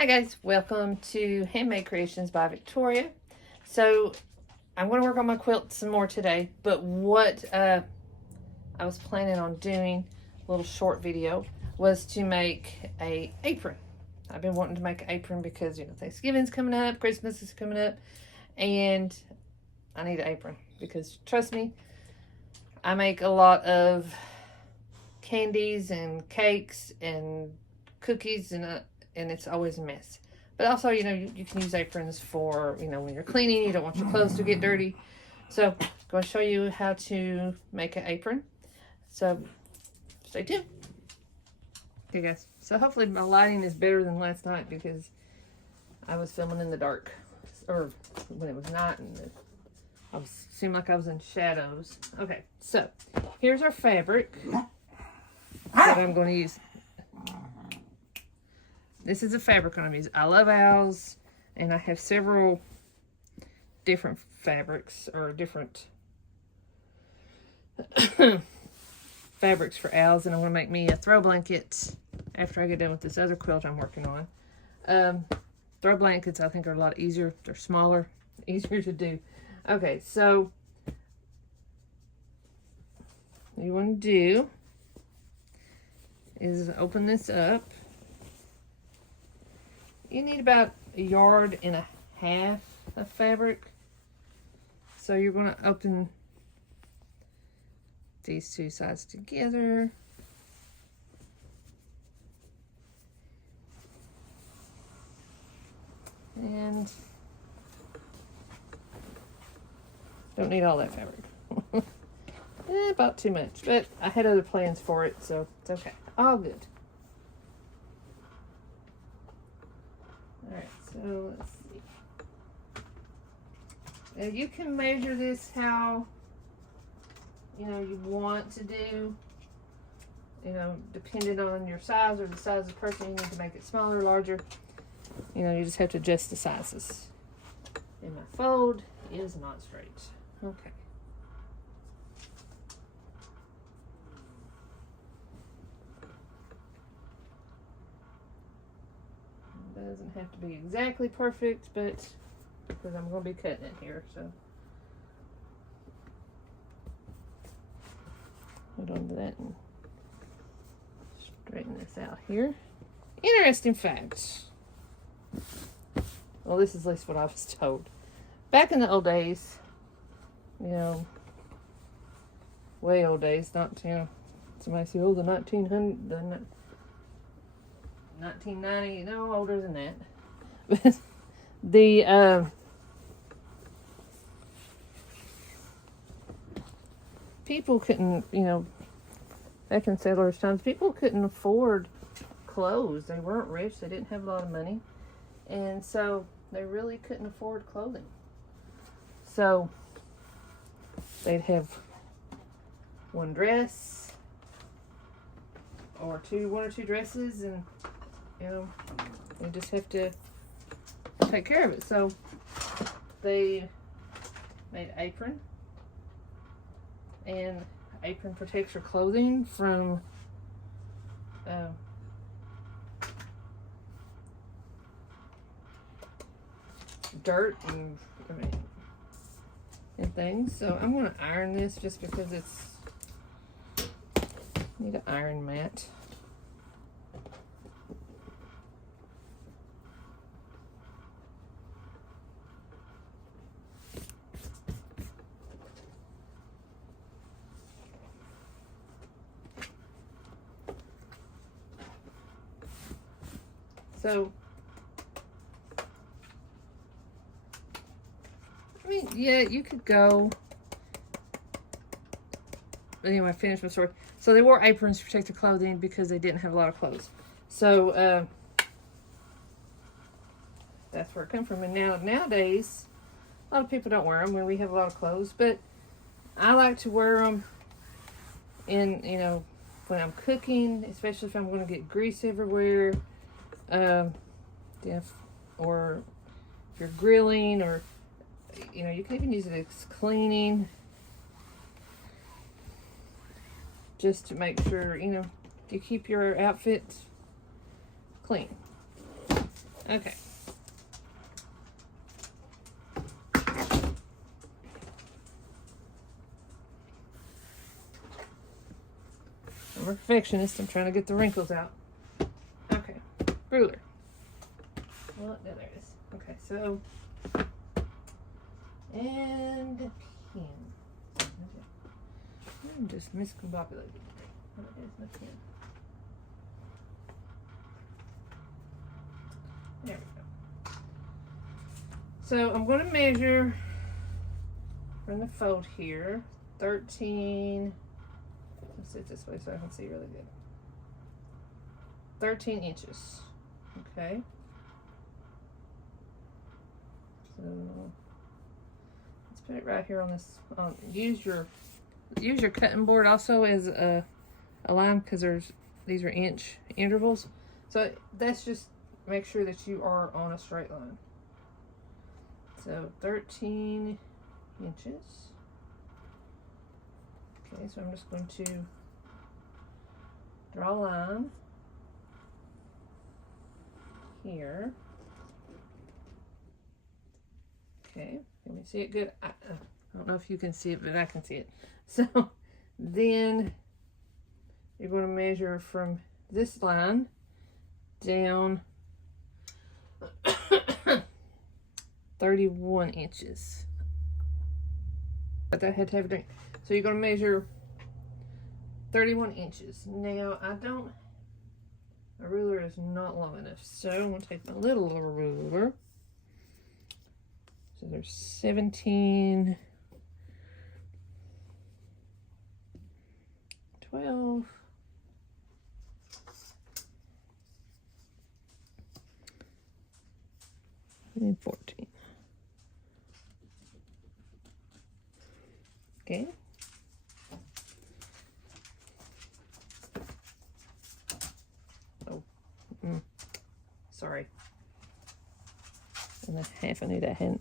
Hi guys, welcome to Handmade Creations by Victoria. So I'm going to work on my quilt some more today, but what I was planning on doing, a little short video, was to make a apron. I've been wanting to make an apron because, you know, Thanksgiving's coming up, Christmas is coming up, and I need an apron because, trust me, I make a lot of candies and cakes and cookies and it's always a mess. But also, you know, you can use aprons for, you know, when you're cleaning, you don't want your clothes to get dirty. So I'm going to show you how to make an apron. So stay tuned. Okay guys, so hopefully my lighting is better than last night because I was filming in the dark, or when it was night, and seemed like I was in shadows. Okay, so here's our fabric that I'm going to use. This is the fabric I'm going to use. I love owls, and I have several different fabrics, or different fabrics for owls, and I'm going to make me a throw blanket after I get done with this other quilt I'm working on. Throw blankets, I think, are a lot easier. They're smaller, easier to do. Okay, so what you want to do is open this up. You need about 1.5 yards of fabric. So you're going to open these two sides together. And don't need all that fabric. About too much, but I had other plans for it, so it's okay. All good. Alright, so let's see. Now you can measure this how, you know, you want to do, you know, depending on your size or the size of the person. You need to make it smaller, larger. You know, you just have to adjust the sizes. And my fold is not straight. Okay. Doesn't have to be exactly perfect, but because I'm going to be cutting it here, so hold on to that and straighten this out here. Interesting fact. Well, this is at least what I was told. Back in the old days, you know, way old days, not, you know, somebody say, oh, the 1990, no, older than that. But the people couldn't, you know, back in settlers' times, people couldn't afford clothes. They weren't rich. They didn't have a lot of money, and so they really couldn't afford clothing. So they'd have one dress or one or two dresses, and you know, you just have to take care of it. So they made an apron, and apron protects your clothing from dirt and things. So I'm going to iron this just because it's need an iron mat. So, I mean, yeah, you could go. But anyway, I finished my story. So they wore aprons to protect their clothing because they didn't have a lot of clothes. So, that's where it comes from. And nowadays, a lot of people don't wear them when we have a lot of clothes. But I like to wear them in, you know, when I'm cooking, especially if I'm going to get grease everywhere. Yeah, or if you're grilling, or, you know, you can even use it as cleaning, just to make sure, you know, you keep your outfit clean. Okay. I'm a perfectionist. I'm trying to get the wrinkles out. Okay. Ruler. Well, no, there it is. Okay, so. And the pin. I'm just miscombobulated. What is my pin? There we go. So I'm going to measure from the fold here 13. Let's sit this way so I can see really good. 13 inches. Okay. So let's put it right here on this. Use your cutting board also as a line, because these are inch intervals. So that's just make sure that you are on a straight line. So 13 inches. Okay, so I'm just going to draw a line here. Okay, can we see it good? I don't know if you can see it, but I can see it. So then you're going to measure from this line down 31 inches. But I had to have a drink. So you're going to measure 31 inches. Now, my ruler is not long enough, so I'm going to take my little ruler. So there's 17, 12, and 14. Okay. Oh, sorry. And a half. I need to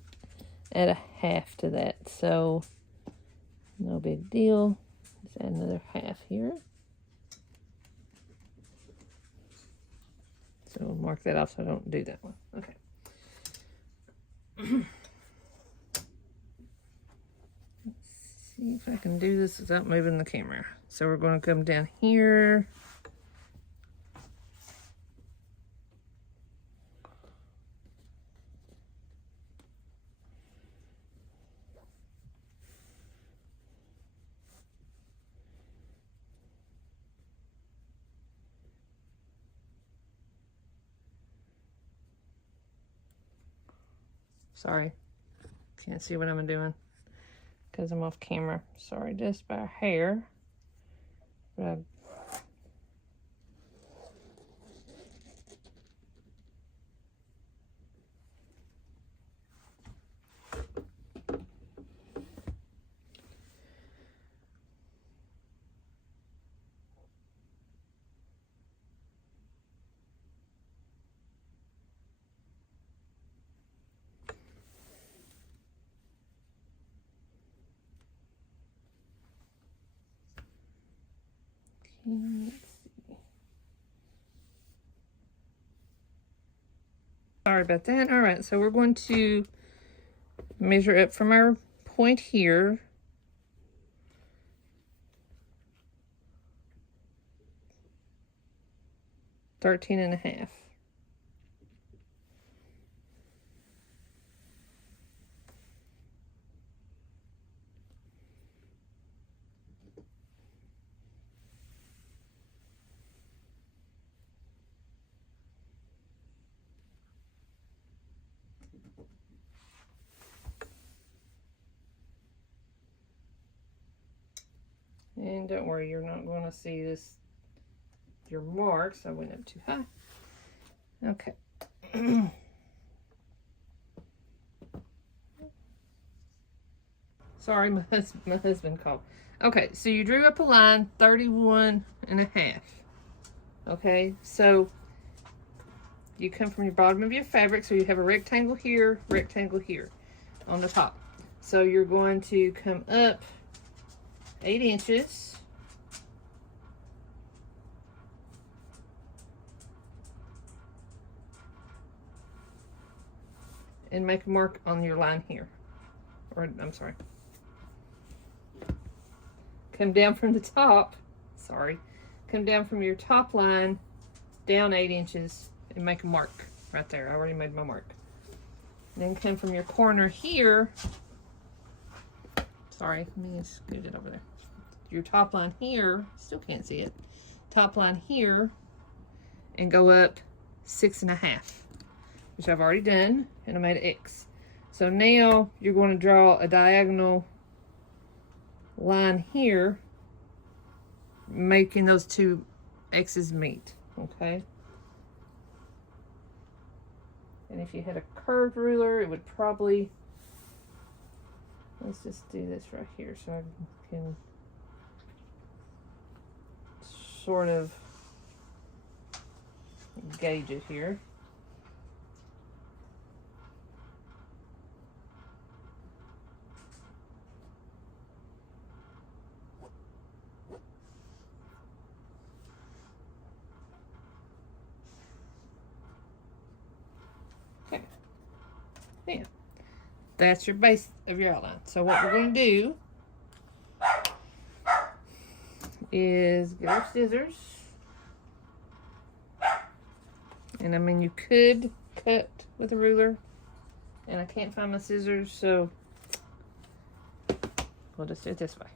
add a half to that. So no big deal. Let's add another half here. So we'll mark that off so I don't do that one. Okay. Let's see if I can do this without moving the camera. So we're going to come down here. Sorry, can't see what I'm doing because I'm off camera. Sorry, just by a hair. But let's see. Sorry about that. All right, so we're going to measure up from our point here. $13 and a half. And don't worry, you're not going to see your marks. I went up too high. Okay. Sorry, my husband called. Okay, so you drew up a line 31 and a half. Okay, so you come from your bottom of your fabric, so you have a rectangle here on the top. So you're going to come up 8 inches. and make a mark on your line here. Or, I'm sorry. Come down from the top, come down from your top line, down 8 inches, and make a mark right there. I already made my mark. Then come from your corner here, sorry, let me scoot it over there. Your top line here, still can't see it, top line here, and go up 6.5, which I've already done, and I made an X. So now you're going to draw a diagonal line here, making those two X's meet, okay? And if you had a curved ruler, it would probably, let's just do this right here so I can sort of gauge it here. Okay. Yeah. That's your base of your outline. So what we're going to do is get our scissors. And I mean, you could cut with a ruler, and I can't find my scissors, so we'll just do it this way.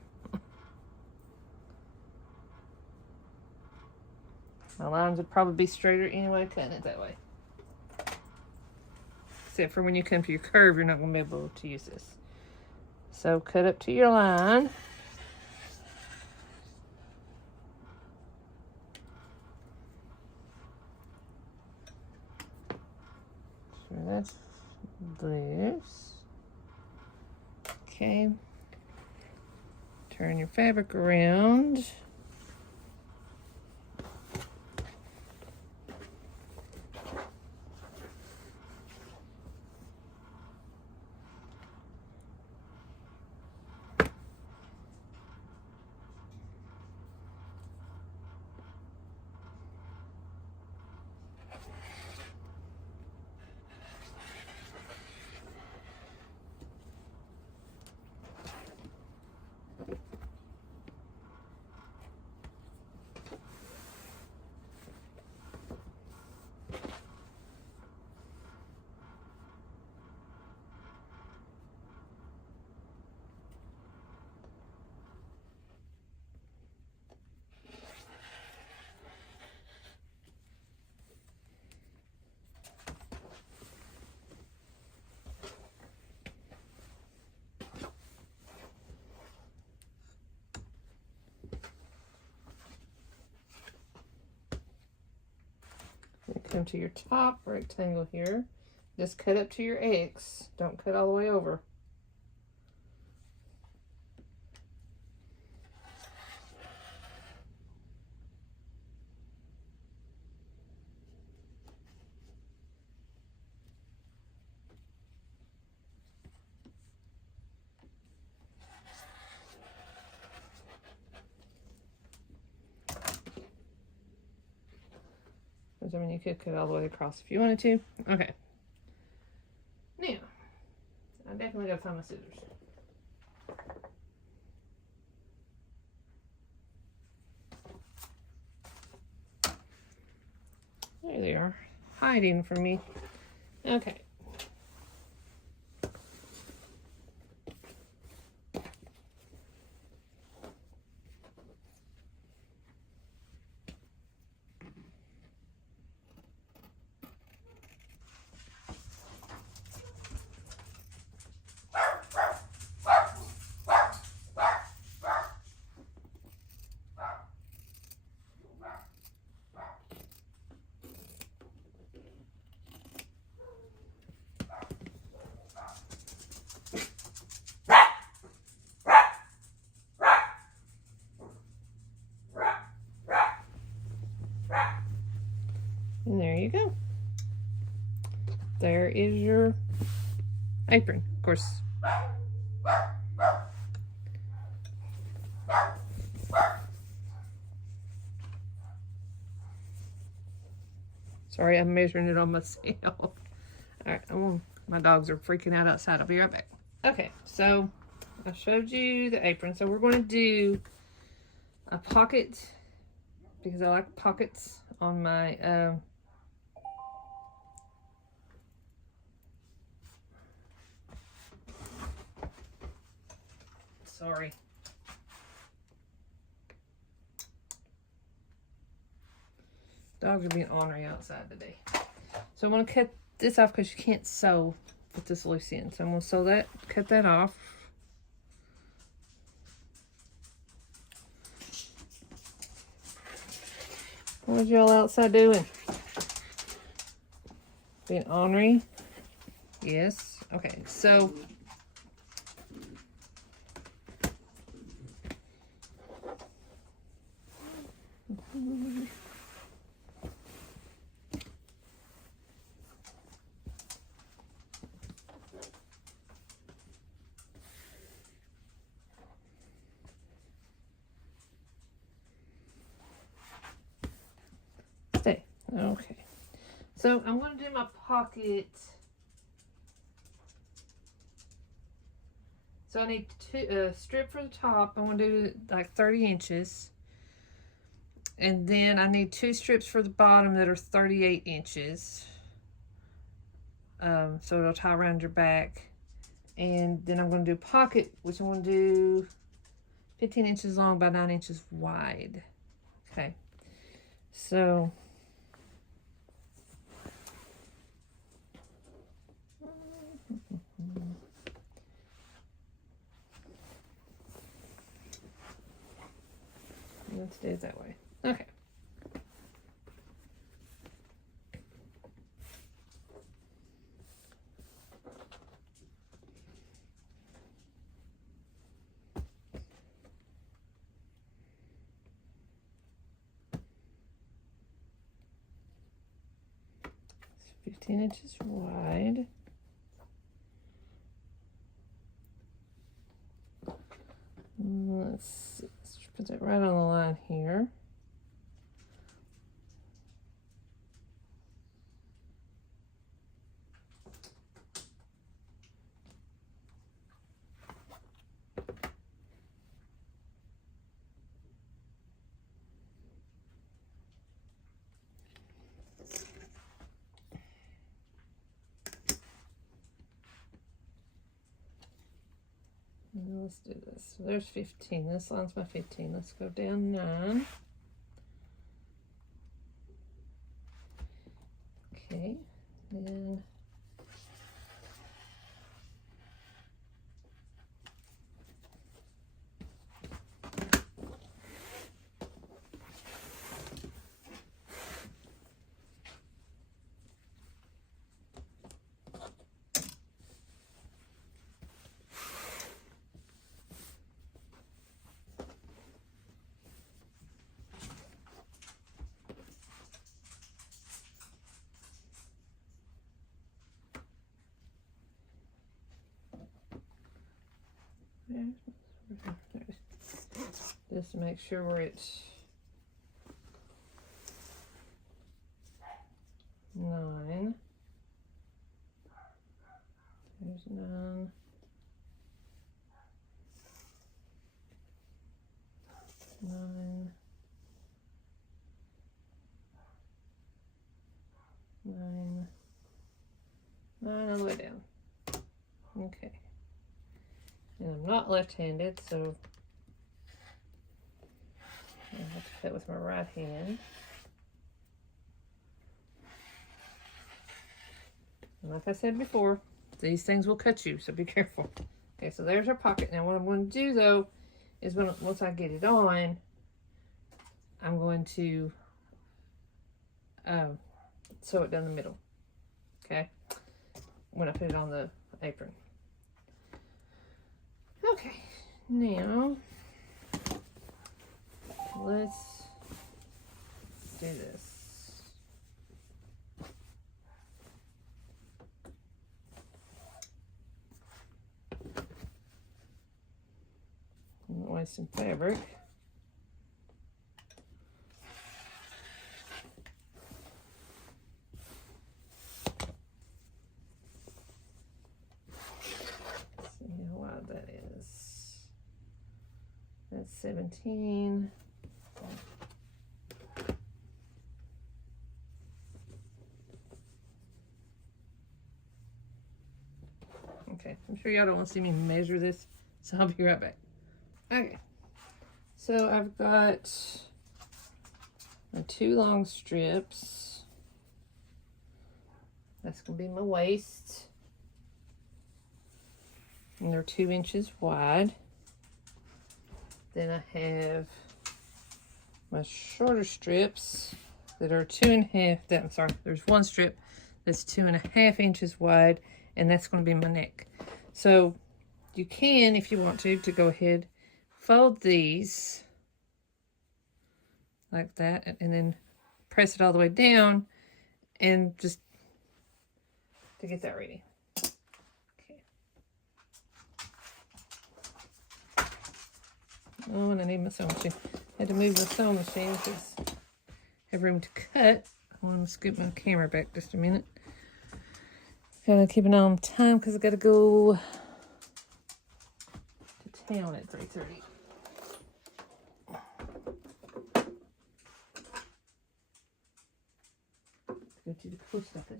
My lines would probably be straighter anyway, cutting it that way. Except for when you come to your curve, you're not going to be able to use this. So cut up to your line. So that's this. Okay. Turn your fabric around. Come to your top rectangle here. Just cut up to your X. Don't cut all the way over. I mean, you could cut all the way across if you wanted to. Okay. Now, I definitely gotta find my scissors. There they are, hiding from me. Okay. And there you go. There is your apron, of course. Sorry, I'm measuring it on myself. All right, I'm gonna My dogs are freaking out outside. I'll be right back. Okay, so I showed you the apron. So we're going to do a pocket because I like pockets on my sorry. Dogs are being ornery outside today. So I'm going to cut this off because you can't sew with this loose end. So I'm going to sew that, cut that off. What y'all outside doing? Being ornery? Yes. Okay, so stay. Okay. So I'm going to do my pocket. So I need a strip for the top. I'm going to do like 30 inches. And then I need 2 strips for the bottom that are 38 inches. So it'll tie around your back. And then I'm going to do pocket, which I'm going to do 15 inches long by 9 inches wide. Okay. So let's do it that way. Okay. It's 15 inches wide. Let's see. Let's put that right on the line here. Let's do this. So there's 15. This line's my 15. Let's go down 9. Okay. Then just to make sure we're at 9. There's 9. 9. 9. 9 all the way down. Okay. And I'm not left-handed, so I have to cut with my right hand. And like I said before, these things will cut you, so be careful. Okay, so there's our pocket. Now what I'm going to do though is once I get it on, I'm going to sew it down the middle. Okay, when I put it on the apron. Okay, now let's do this. Waste some fabric. 17. Okay, I'm sure y'all don't want to see me measure this, so I'll be right back. Okay, so I've got my 2 long strips. That's going to be my waist. And they're 2 inches wide. Then I have my shorter strips that are 2.5. I'm sorry, there's 1 strip that's 2.5 inches wide, and that's going to be my neck. So you can, if you want to go ahead, fold these like that, and then press it all the way down, and just to get that ready. Okay. Oh, and I need my sewing machine. I had to move my sewing machine because I have room to cut. I'm going to scoop my camera back just a minute. Gotta keep an eye on time because I gotta go to town at 3:30. Go to the post office.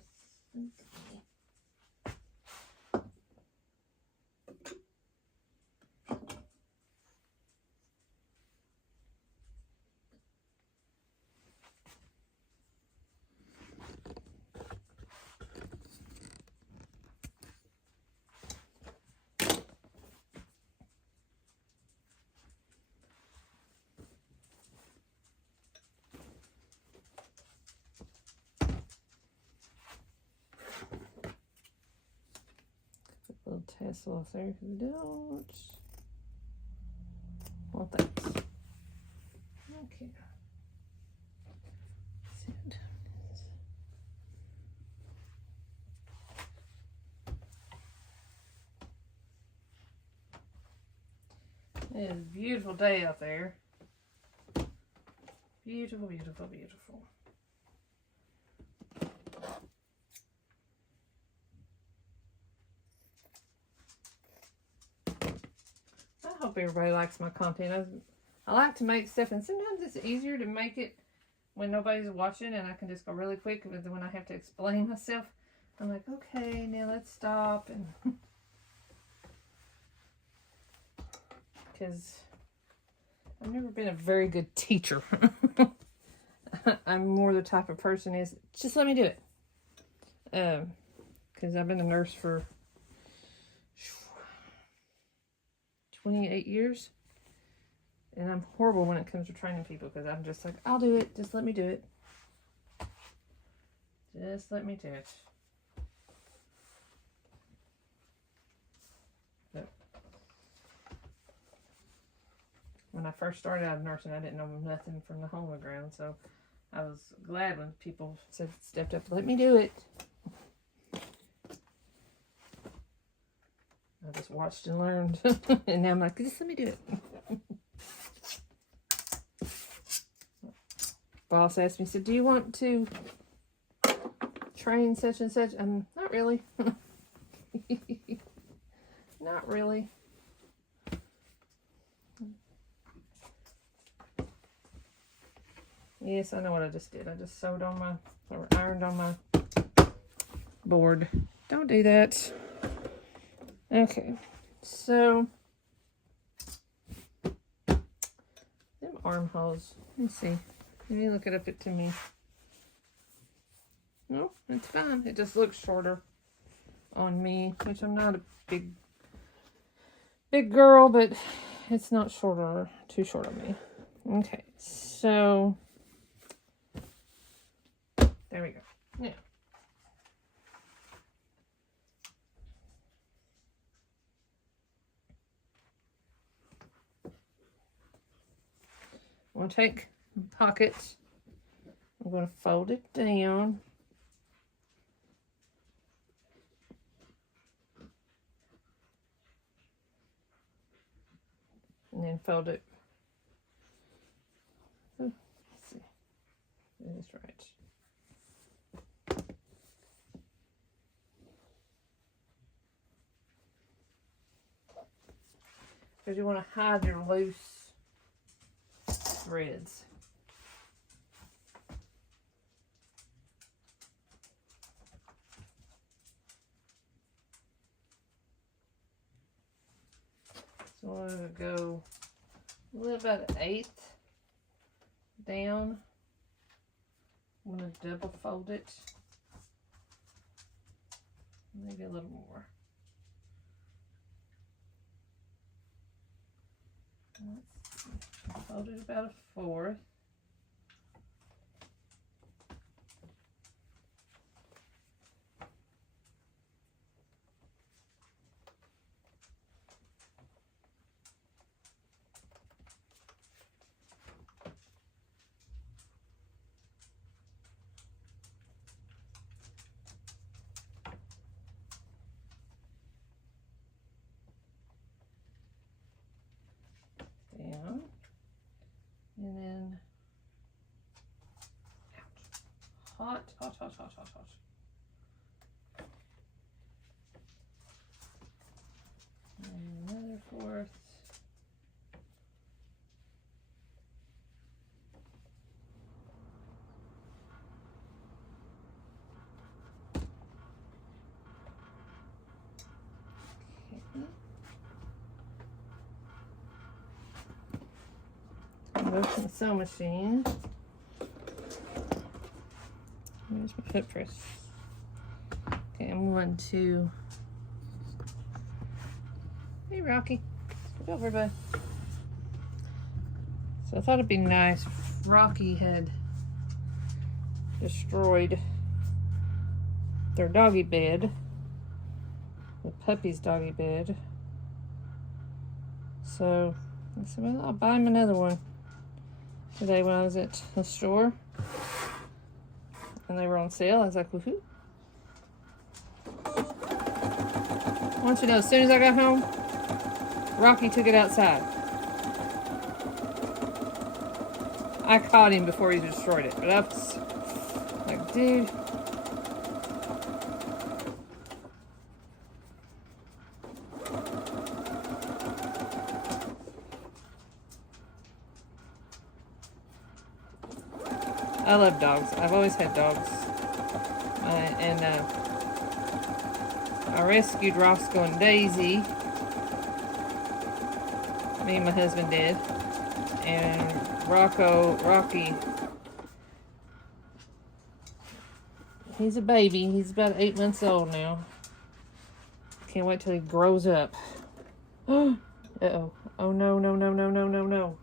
Little tassel off there because we don't want that. Okay. It is a beautiful day out there. Beautiful, beautiful, beautiful. I hope everybody likes my content. I like to make stuff, and sometimes it's easier to make it when nobody's watching and I can just go really quick. But when I have to explain myself, I'm like, okay, now let's stop. And because I've never been a very good teacher. I'm more the type of person is just let me do it. Because I've been a nurse for 28 years. And I'm horrible when it comes to training people because I'm just like, I'll do it. Just let me do it. Just let me do it. But when I first started out of nursing, I didn't know nothing from the hole in the ground. So I was glad when people stepped up, let me do it. I just watched and learned. And now I'm like, just let me do it. Boss asked me, said, do you want to train such and such? Not really. Not really. Yes, I know what I just did. I just sewed on my, or ironed on my board. Don't do that. Okay, so them armholes. Let me see. Let me look it up to me. No, it's fine. It just looks shorter on me, which I'm not a big girl, but it's not shorter, too short on me. Okay, so there we go. Now, I'm going to take my pockets. I'm going to fold it down. And then fold it. Oh, let's see. That is right. Because you want to hide your loose threads. So I'm going to go a little about 1/8 down. I'm going to double fold it. Maybe a little more. Let's fold it about 1/4. Down. And then, hot, hot, hot, hot, hot, hot. And another 1/4. Go to the sewing machine. Where's my foot press? Okay, I'm going to. Hey, Rocky. Let's go over, bud. So I thought it'd be nice if Rocky had destroyed their doggy bed, the puppy's doggy bed. So I said, well, I'll buy him another one today when I was at the store. And they were on sale. I was like, woohoo. I want you to know, as soon as I got home, Rocky took it outside. I caught him before he destroyed it, but I was like, dude. I love dogs. I've always had dogs. I rescued Roscoe and Daisy. Me and my husband did. And Rocky, he's a baby. He's about 8 months old now. Can't wait till he grows up. Uh-oh. Oh, no, no, no, no, no, no, no.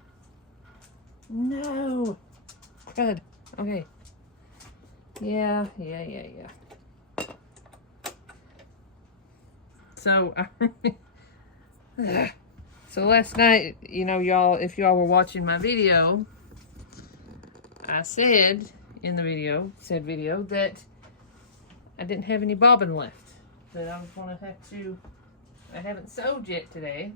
No. Good. Okay. Yeah. So, so last night, you know, y'all, if y'all were watching my video, I said in the video, that I didn't have any bobbin left. That I was going to have to, I haven't sewed yet today.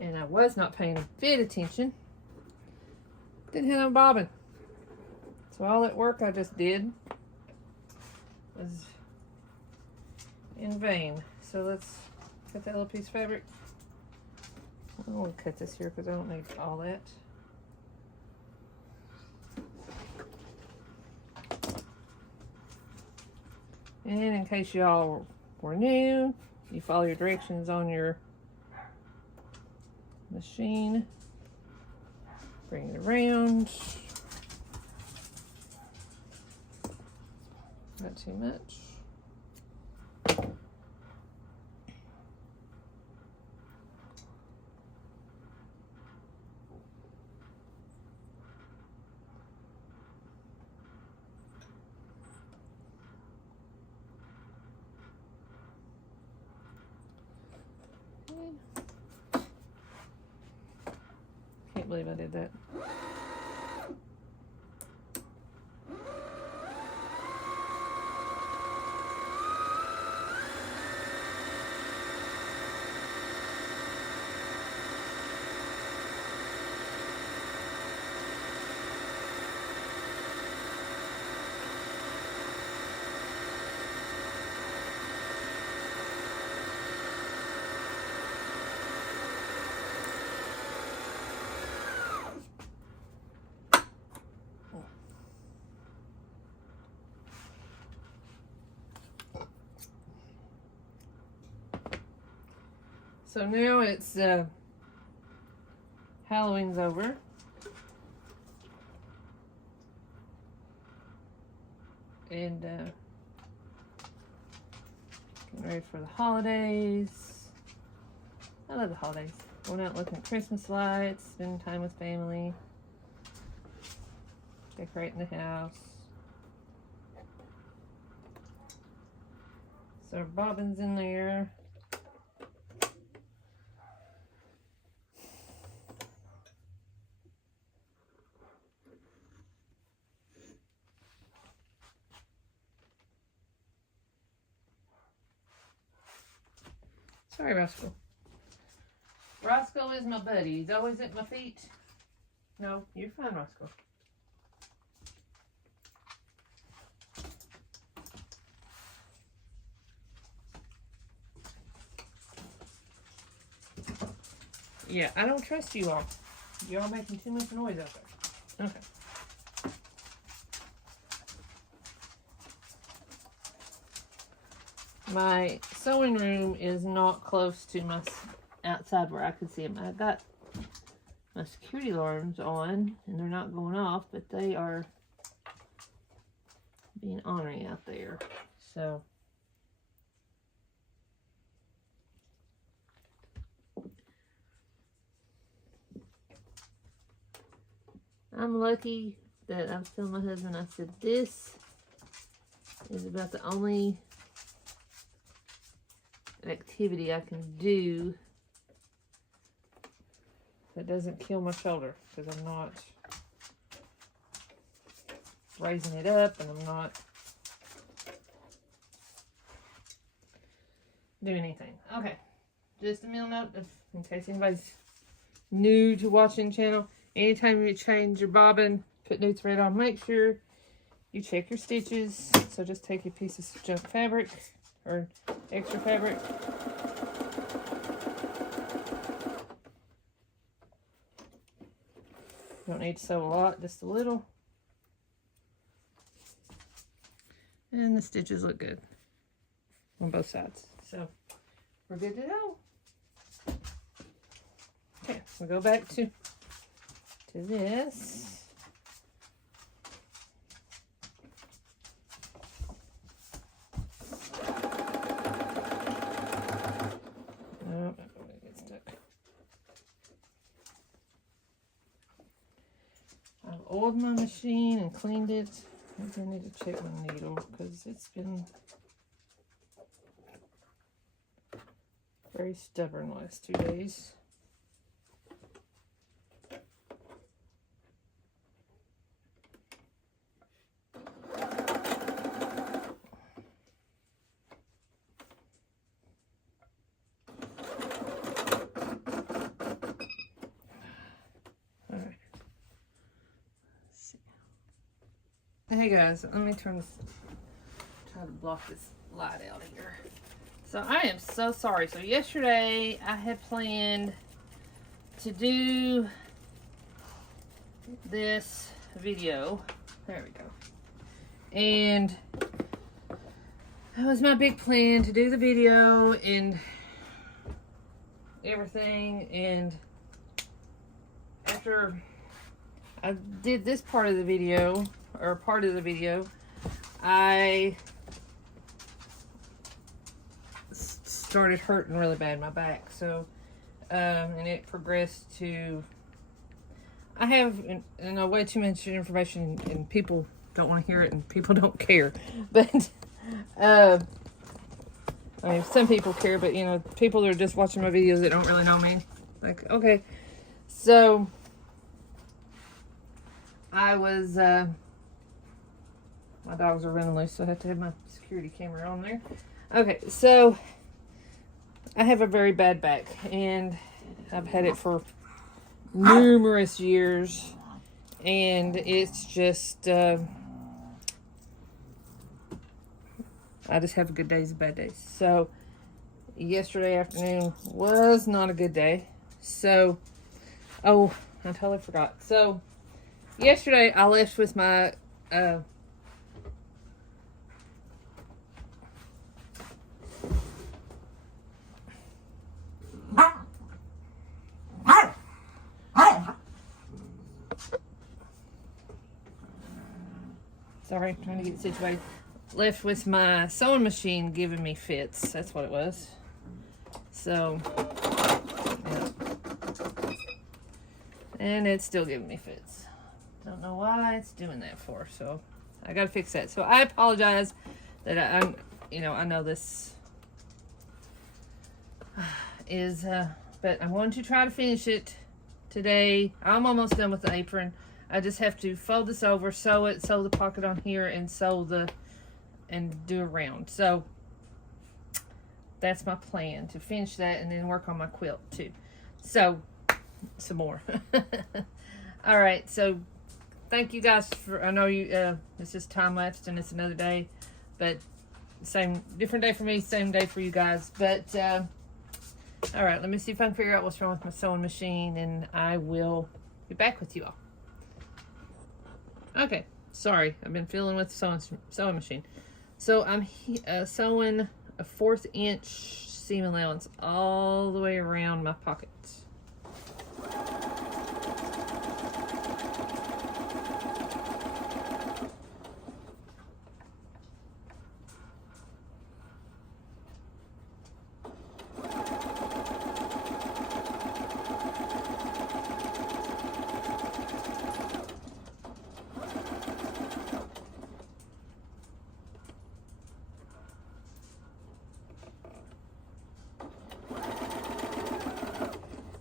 And I was not paying a bit attention. Didn't have no bobbin. So all that work I just did was in vain. So let's cut that little piece of fabric. I'm going to cut this here because I don't need all that. And in case y'all were new, you follow your directions on your machine. Bring it around. Not too much. Can't believe I did that. So now it's Halloween's over. And getting ready for the holidays. I love the holidays. Going out looking at Christmas lights, spending time with family, decorating the house. So bobbins in there. Sorry, Roscoe. Roscoe is my buddy. He's always at my feet. No, you're fine, Roscoe. Yeah, I don't trust you all. You're all making too much noise out there. Okay. My sewing room is not close to my outside where I can see them. I got my security alarms on and they're not going off, but they are being ornery out there. So I'm lucky that I was telling my husband, I said, this is about the only activity I can do that doesn't kill my shoulder, because I'm not raising it up and I'm not doing anything. Okay, just a middle note, in case anybody's new to watching the channel. Anytime you change your bobbin, put new thread on, make sure you check your stitches. So just take a piece of junk fabric or extra fabric. You don't need to sew a lot, just a little. And the stitches look good on both sides. So we're good to go. Okay, we'll go back to this. Oh, I'm gonna get stuck. I've oiled my machine and cleaned it. I need to check my needle because it's been very stubborn the last 2 days. Hey guys, let me try to block this light out here. So I am so sorry. So yesterday I had planned to do this video. There we go. And that was my big plan, to do the video and everything. And after I did this part of the video, I started hurting really bad, my back. So, and it progressed to, I have, way too much information and people don't want to hear it and people don't care. But, I mean, some people care, but, people that are just watching my videos that don't really know me. Like, okay. So, I was, my dogs are running loose, so I have to have my security camera on there. Okay, so I have a very bad back, and I've had it for numerous years, and it's just, I just have good days and bad days. So yesterday afternoon was not a good day. So, oh, I totally forgot. So yesterday I left with my, Sorry, trying to get situated. Left with my sewing machine giving me fits. That's what it was. So, yeah. And it's still giving me fits. Don't know why it's doing that for. So, I gotta fix that. So, I apologize that I know this is, but I'm going to try to finish it today. I'm almost done with the apron. I just have to fold this over, sew it, sew the pocket on here, and and do a round. So that's my plan, to finish that and then work on my quilt too. So some more. All right, so thank you guys for, I know you this is time lapsed and it's another day, but different day for me, same day for you guys. But all right, let me see if I can figure out what's wrong with my sewing machine, and I will be back with you all. Okay, sorry, I've been fiddling with the sewing machine. So I'm sewing a 1/4 inch seam allowance all the way around my pockets.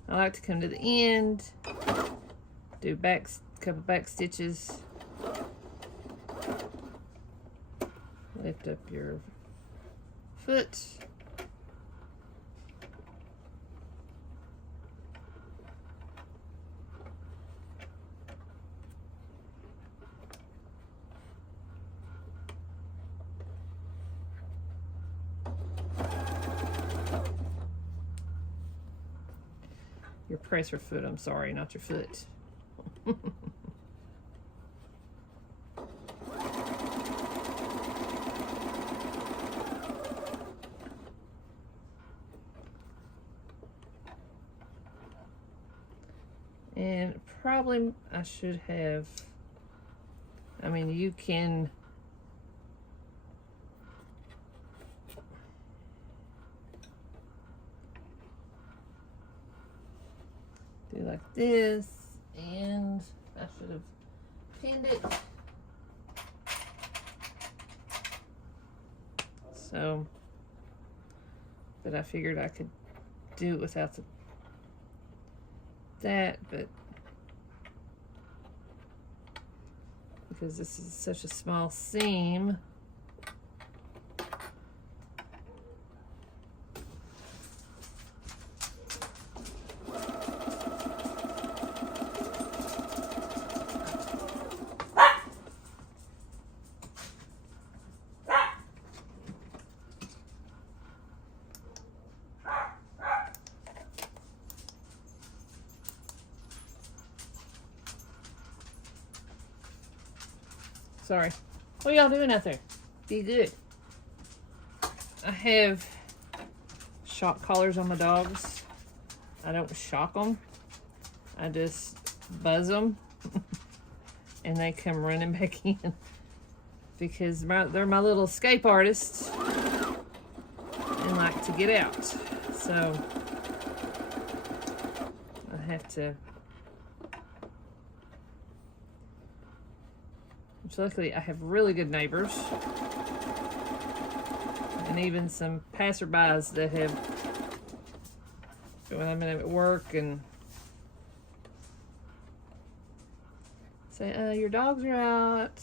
I like to come to the end, do a couple back stitches, lift up your foot, your presser foot, I'm sorry, not your foot. And probably I should have, I mean, you can do like this, and I should have pinned it. So, but I figured I could do it without that, but because this is such a small seam, sorry. What are y'all doing out there? Be good. I have shock collars on my dogs. I don't shock them. I just buzz them. And they come running back in. Because they're my little escape artists. And like to get out. So I have to. Which luckily I have really good neighbors, and even some passerbys that have, when I'm at work, and say, your dogs are out.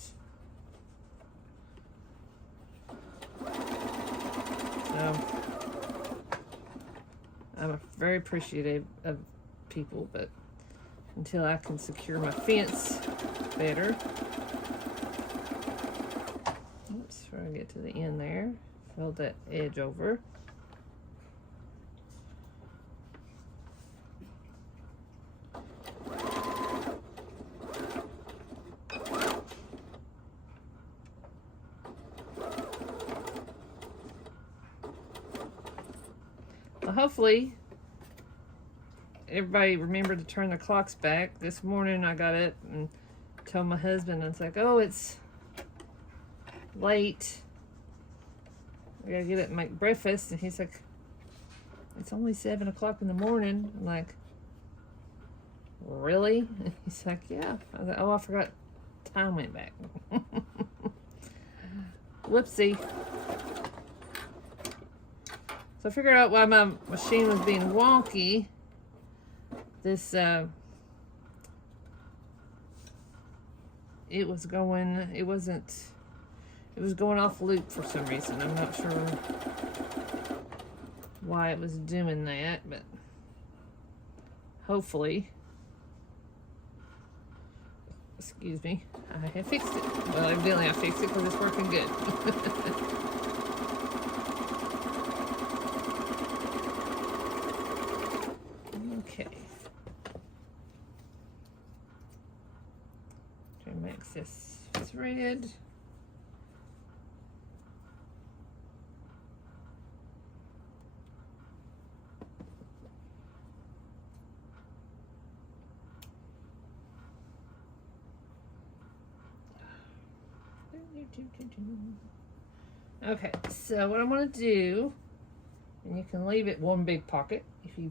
So I'm very appreciative of people, but until I can secure my fence better. Oops, try to get to the end there. Fold that edge over. Well, hopefully everybody remembered to turn the clocks back. This morning I got up and told my husband, I was like, oh, it's late. We gotta get up and make breakfast. And he's like, it's only 7 o'clock in the morning. I'm like, really? And he's like, yeah. I was like, oh, I forgot time went back. Whoopsie. So I figured out why my machine was being wonky. This, it was going off loop for some reason. I'm not sure why it was doing that, but hopefully, excuse me, I have fixed it. Well, evidently I fixed it because it's working good. Okay. Try to mix this thread. Okay, so what I'm going to do, and you can leave it one big pocket if you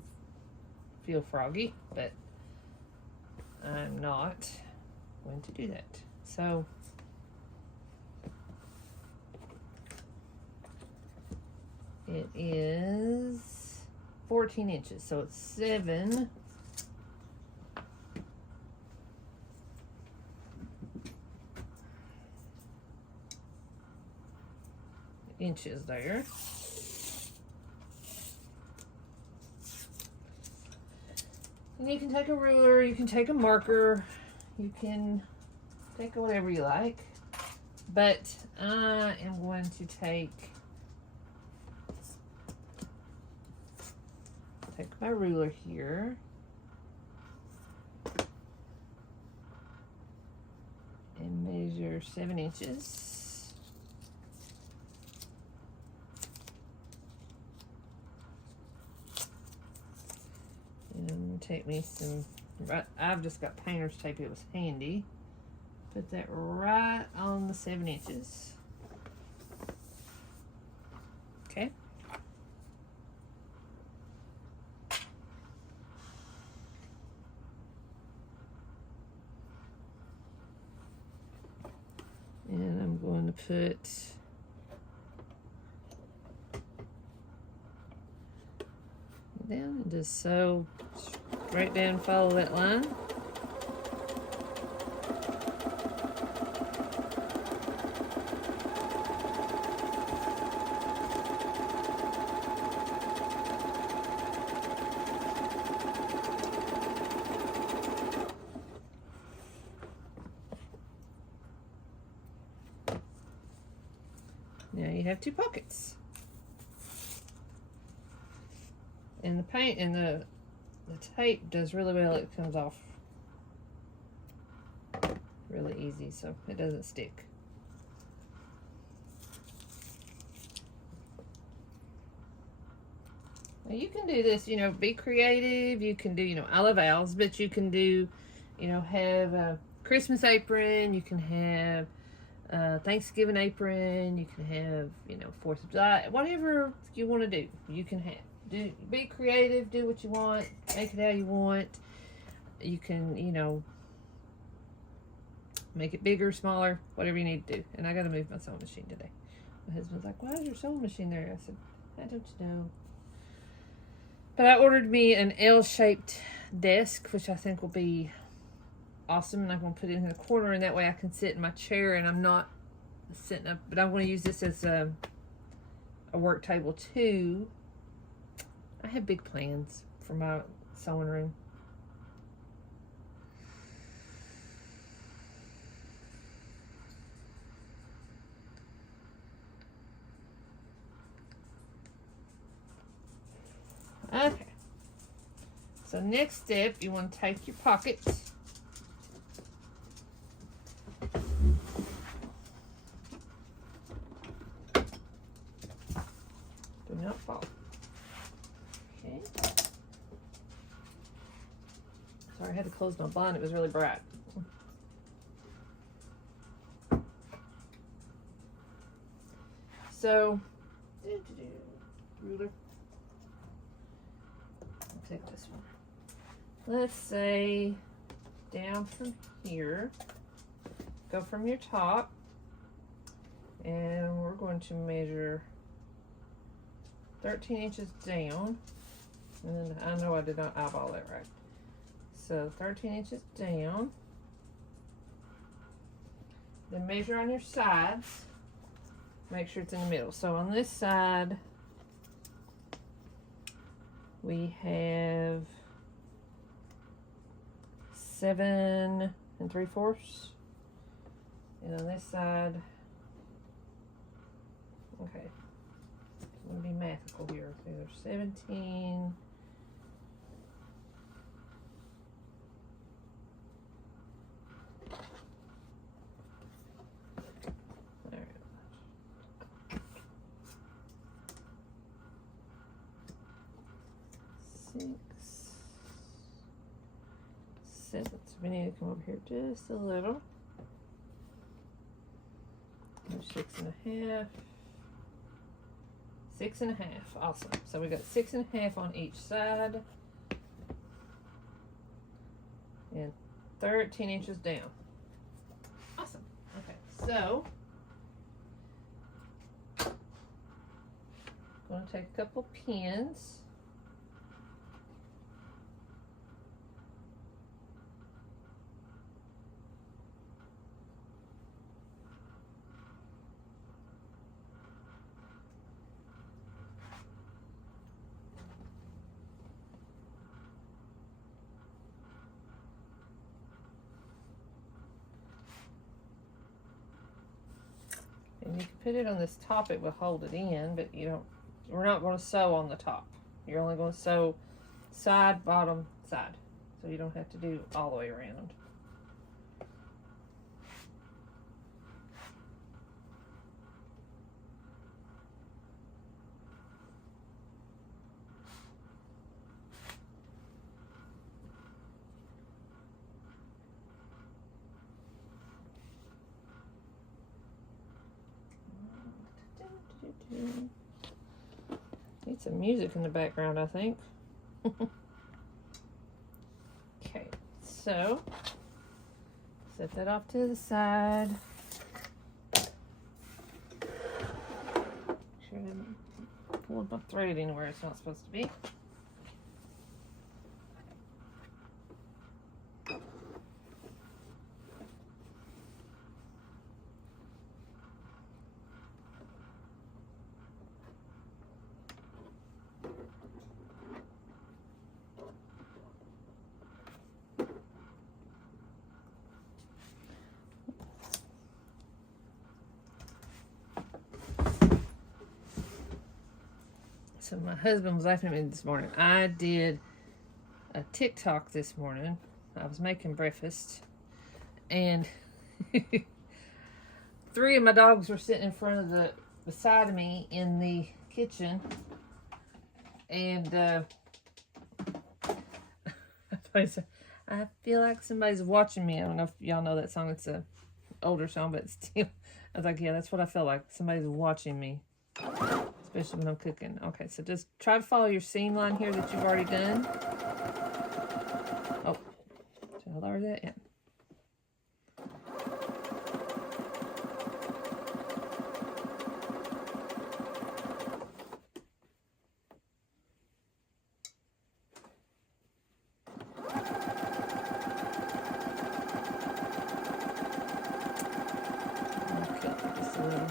feel froggy, but I'm not going to do that. So it is 14 inches, so it's 7 inches there. And you can take a ruler, you can take a marker, you can take whatever you like, but I am going to take my ruler here and measure 7 inches. And take me some, I've just got painter's tape, it was handy. Put that right on the 7 inches. Okay. And I'm going to put down and just sew straight down, follow that line. Now you have 2 pockets. And the paint and the tape does really well. It comes off really easy, so it doesn't stick. Now you can do this, you know, be creative. You can do, you know, I love owls, but you can do, you know, have a Christmas apron. You can have Thanksgiving apron. You can have, you know, 4th of July. Whatever you want to do, you can have. Be creative, do what you want, make it how you want. You can, you know, make it bigger, smaller, whatever you need to do. And I got to move my sewing machine today. My husband's like, why is your sewing machine there? I said, I don't know. But I ordered me an L-shaped desk, which I think will be awesome. And I'm going to put it in the corner, and that way I can sit in my chair and I'm not sitting up. But I'm going to use this as a work table too. I have big plans for my sewing room. Okay. So next step, you want to take your pocket. Do not fall. Sorry, I had to close my blind. It was really bright. So, ruler. I'll take this one. Let's say down from here, go from your top, and we're going to measure 13 inches down. And then I know I did not eyeball that right. So 13 inches down. Then measure on your sides. Make sure it's in the middle. So on this side, we have 7 3/4. And on this side, okay, I'm going to be mathical here. So there's 17. So we need to come over here just a little. There's 6.5. 6.5. Awesome. So we got 6.5 on each side. And 13 inches down. Awesome. Okay, so I'm going to take a couple pins. And you can put it on this top, it will hold it in, but you don't, we're not going to sew on the top. You're only going to sew side, bottom, side. So you don't have to do all the way around. Need some music in the background, I think. Okay, so set that off to the side. Make sure I haven't pulled my thread anywhere it's not supposed to be. So my husband was laughing at me this morning. I did a TikTok this morning. I was making breakfast, and 3 of my dogs were sitting in front of the beside of me in the kitchen, and I feel like somebody's watching me. I don't know if y'all know that song. It's a older song, but still, I was like, yeah, that's what I feel like. Somebody's watching me. Especially when I'm cooking. Okay, so just try to follow your seam line here that you've already done. Oh, should I lower that? Yeah. Okay, just a little.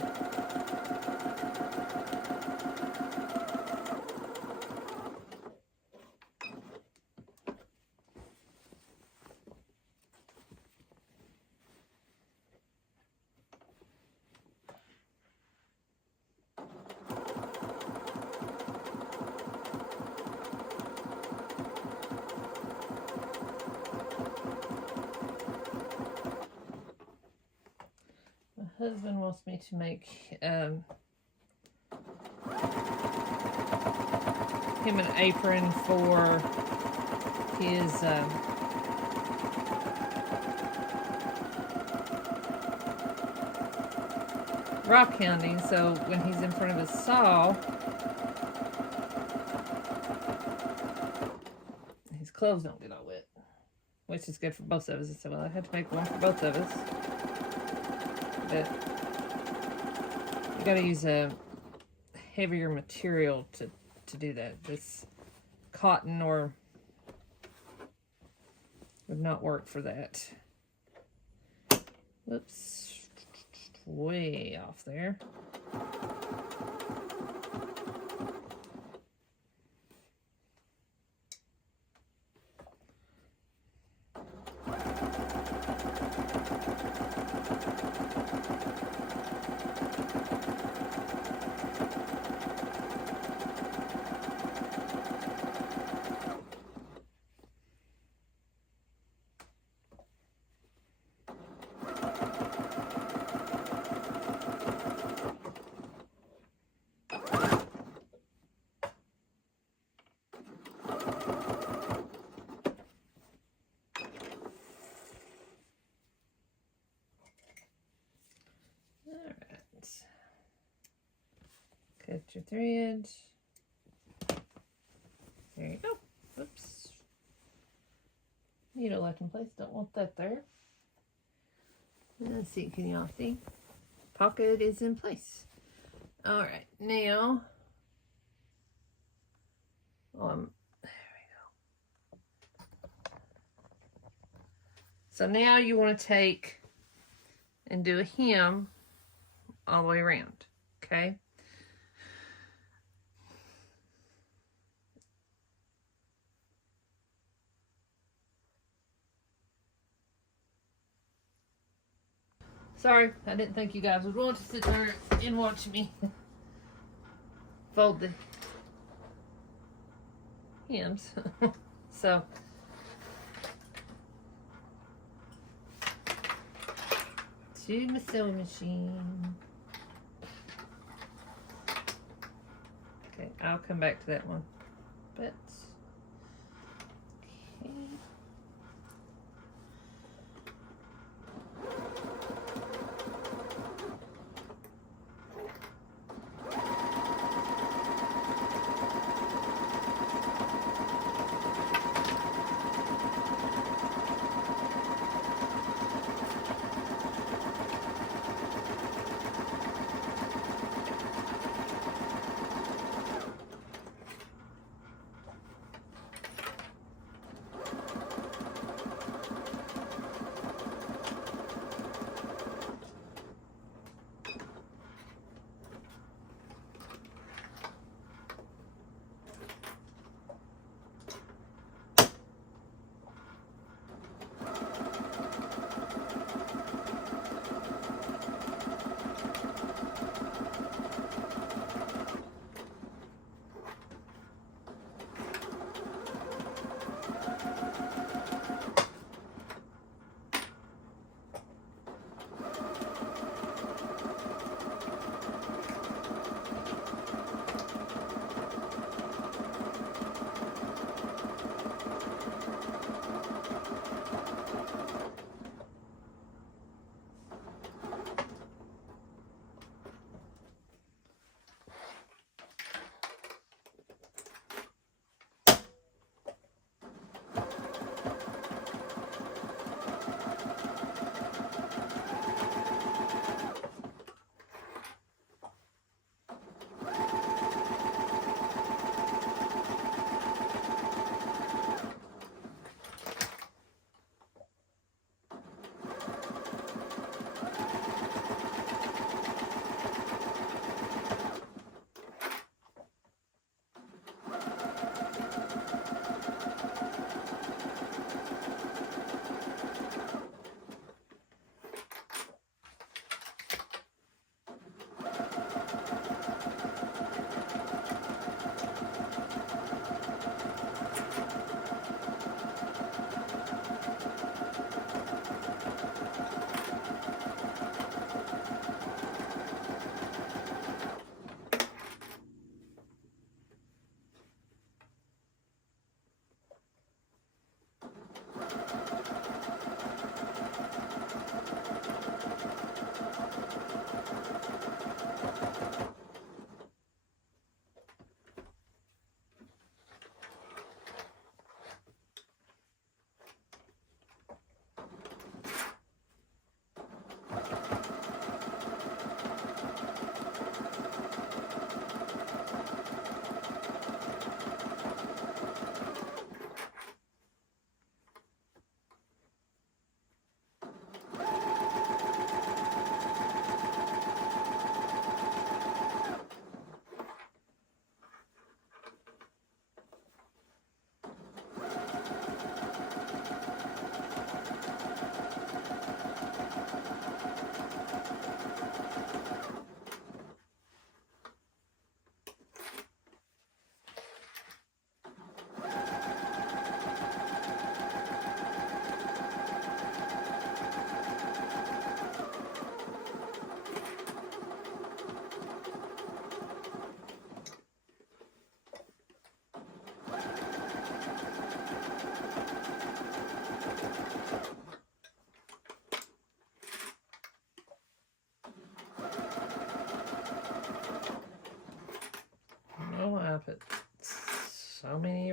My husband wants me to make him an apron for his rock hounding, so when he's in front of his saw, his clothes don't get all wet, which is good for both of us. So I had to make one for both of us. But you got to use a heavier material to do that. This cotton or would not work for that. Whoops, way off there. Cut your thread. There you go. Oops. Needle left in place. Don't want that there. Let's see. Can y'all see? Pocket is in place. All right. Now, there we go. So now you want to take and do a hem all the way around. Okay. Sorry, I didn't think you guys would want to sit there and watch me fold the hems. So, to my sewing machine. Okay, I'll come back to that one. But, okay.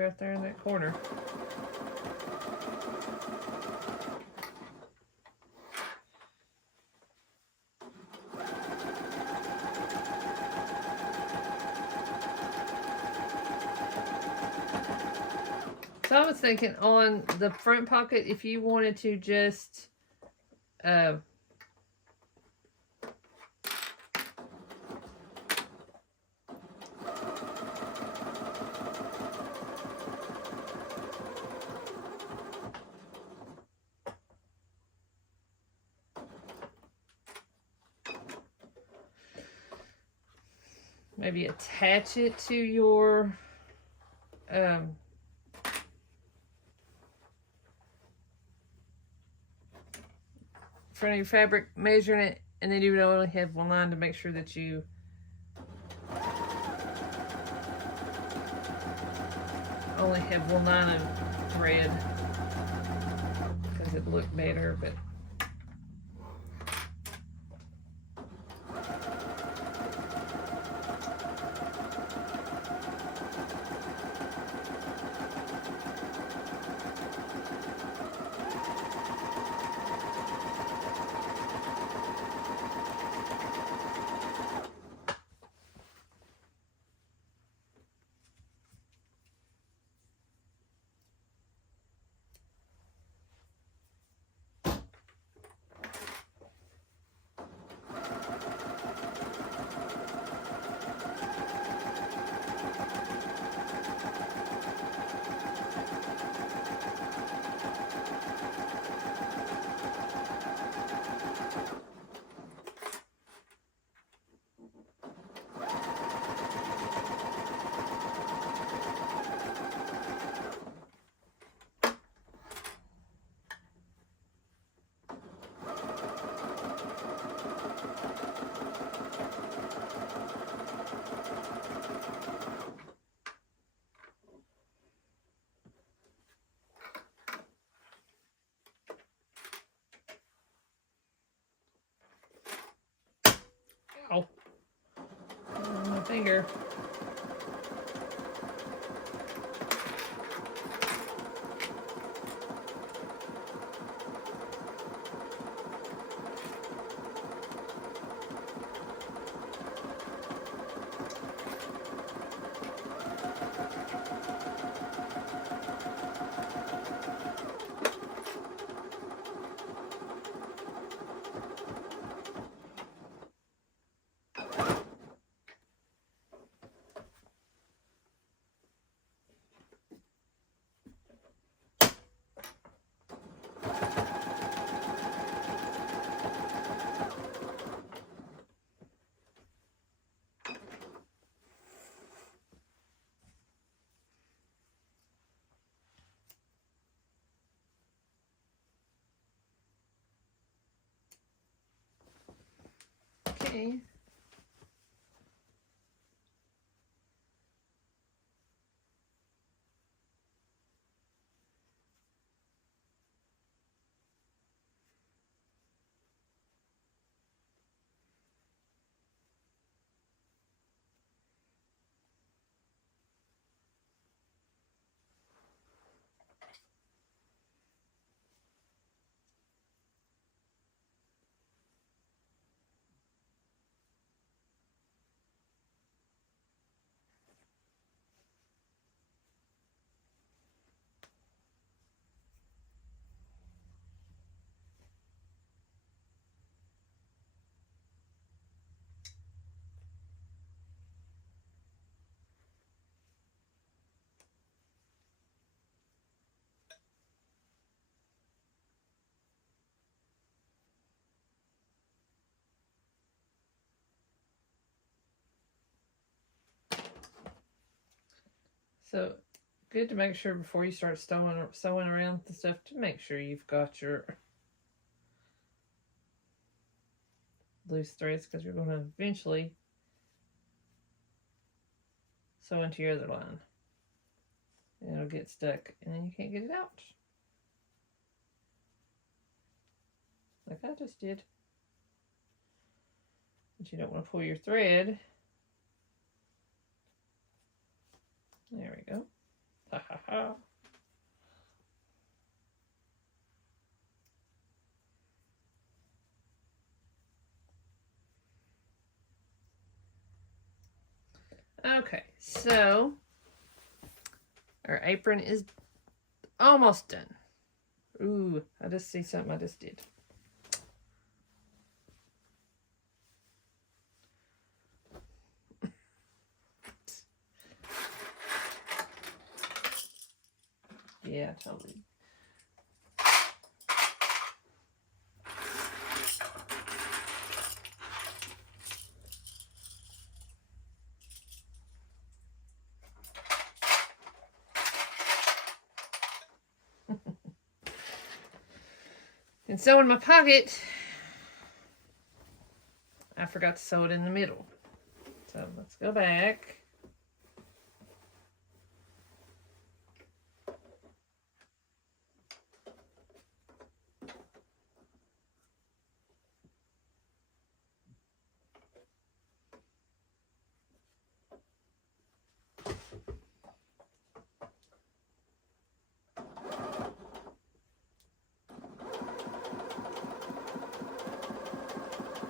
right there in that corner. So I was thinking on the front pocket, if you wanted to just maybe attach it to your front of your fabric, measuring it, and then you would only have one line to make sure that you only have one line of thread, because it looked better. But ow, my finger. Okay. So good to make sure before you start sewing around the stuff to make sure you've got your loose threads, because you're going to eventually sew into your other line and it'll get stuck and then you can't get it out like I just did. But you don't want to pull your thread. There we go. Ha ha Okay, so our apron is almost done. Ooh, I just see something I just did. Yeah, totally. And so in my pocket, I forgot to sew it in the middle. So let's go back.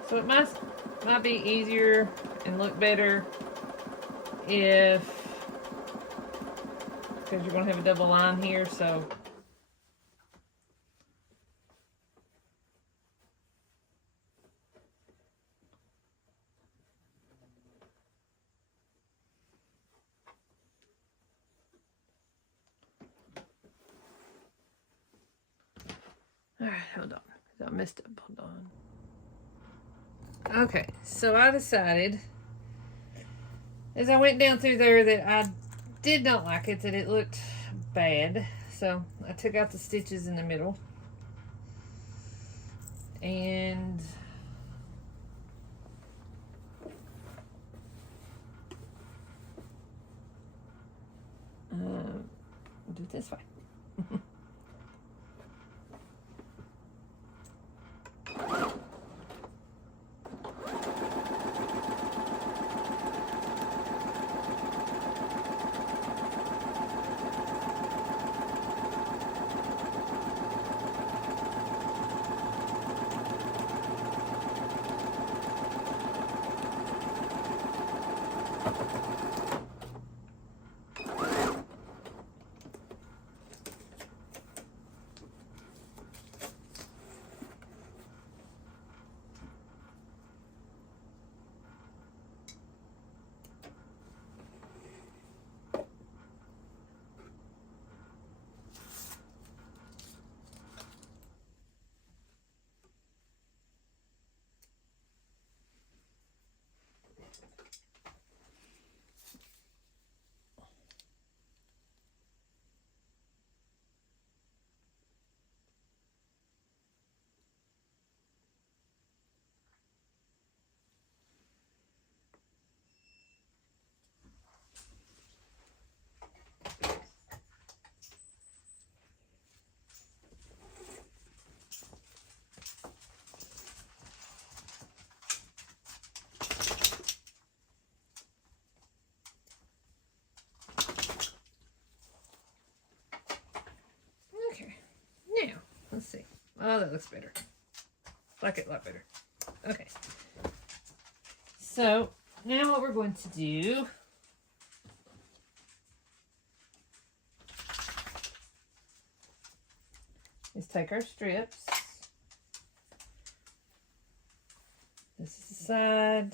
So it might be easier and look better if, because you're going to have a double line here, so all right, hold on. I messed up. Hold on. Okay, so I decided as I went down through there that I did not like it, that it looked bad. So I took out the stitches in the middle. And do it this way. Now, let's see. Oh, that looks better. Like it a lot better. Okay. So, now what we're going to do is take our strips. This is the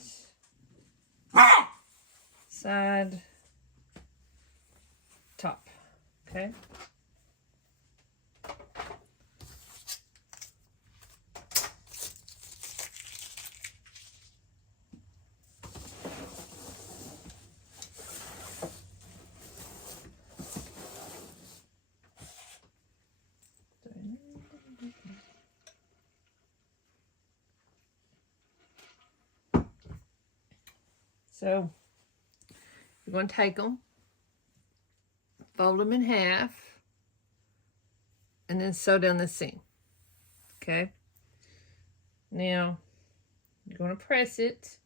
side, top. Okay. So, you're going to take them, fold them in half, and then sew down the seam. Okay? Now, you're going to press it.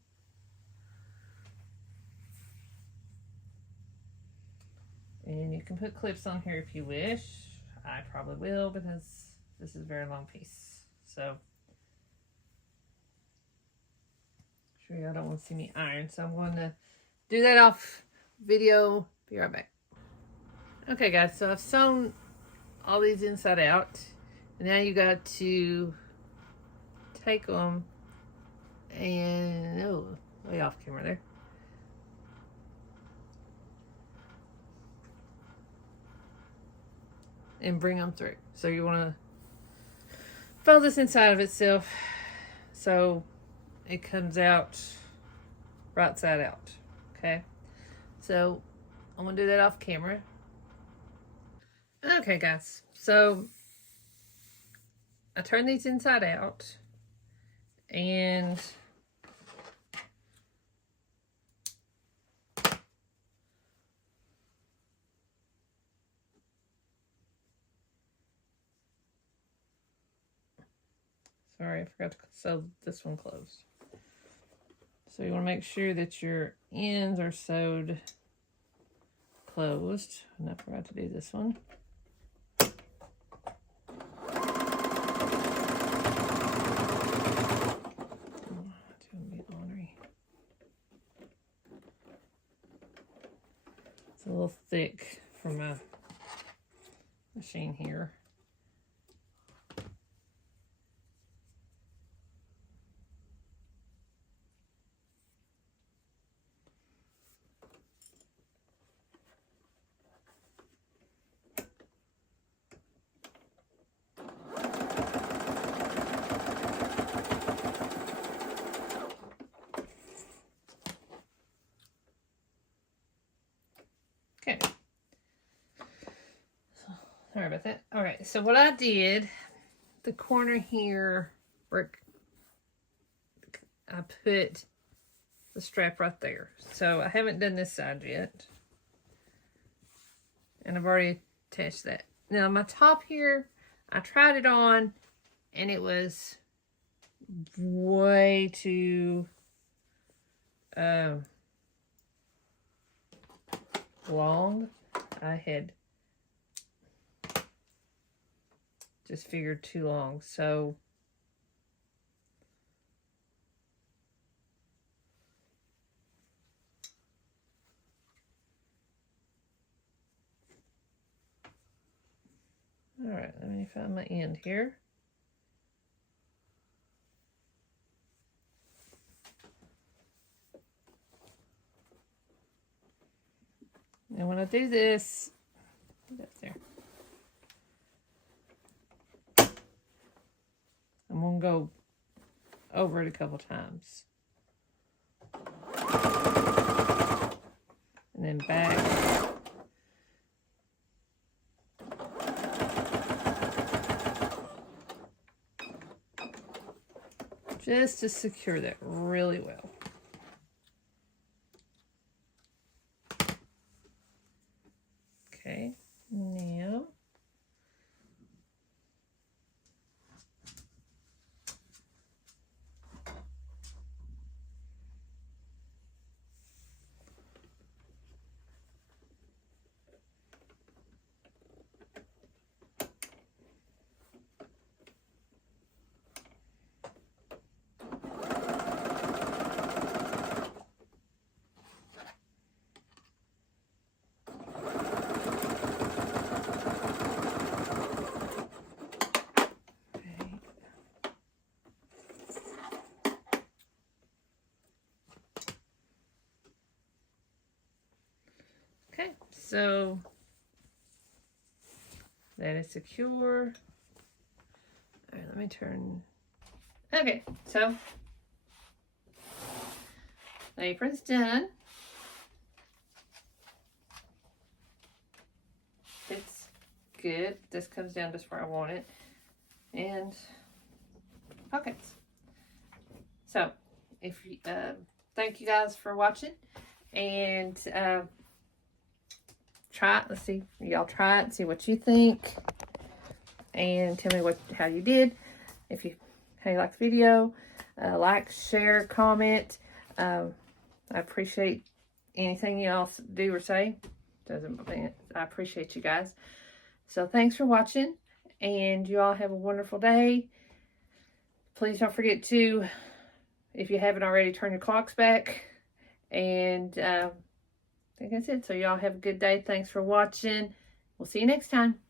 And you can put clips on here if you wish. I probably will because this is a very long piece. So, sure y'all don't want to see me iron, so I'm going to do that off video. Be right back. Okay guys, so I've sewn all these inside out. And now you got to take them and, oh, way off camera there. And bring them through. So you want to fold this inside of itself so it comes out right side out. Okay, so I'm gonna do that off camera. Okay guys, so I turn these inside out and sorry, I forgot to sew this one closed. So you want to make sure that your ends are sewed closed. And I forgot to do this one. It's a little thick for my machine here. Okay. Sorry about that. All right, so what I did, the corner here, where I put the strap right there. So I haven't done this side yet. And I've already attached that. Now my top here, I tried it on and it was way too long. I had just figured too long. So all right, let me find my end here. And when I do this, that's there. I'm gonna go over it a couple times. And then back. Just to secure that really well. Okay, now okay, so that is secure. All right, let me turn. Okay, so the apron's done. It's good. This comes down just where I want it. And pockets. So, if you, thank you guys for watching. And try it. Let's see. Y'all try it. See what you think. And tell me how you did. How you liked the video. Like, share, comment. I appreciate anything y'all do or say. I appreciate you guys. So thanks for watching, and you all have a wonderful day. Please don't forget to, if you haven't already, turn your clocks back. And I think that's it. So y'all have a good day. Thanks for watching. We'll see you next time.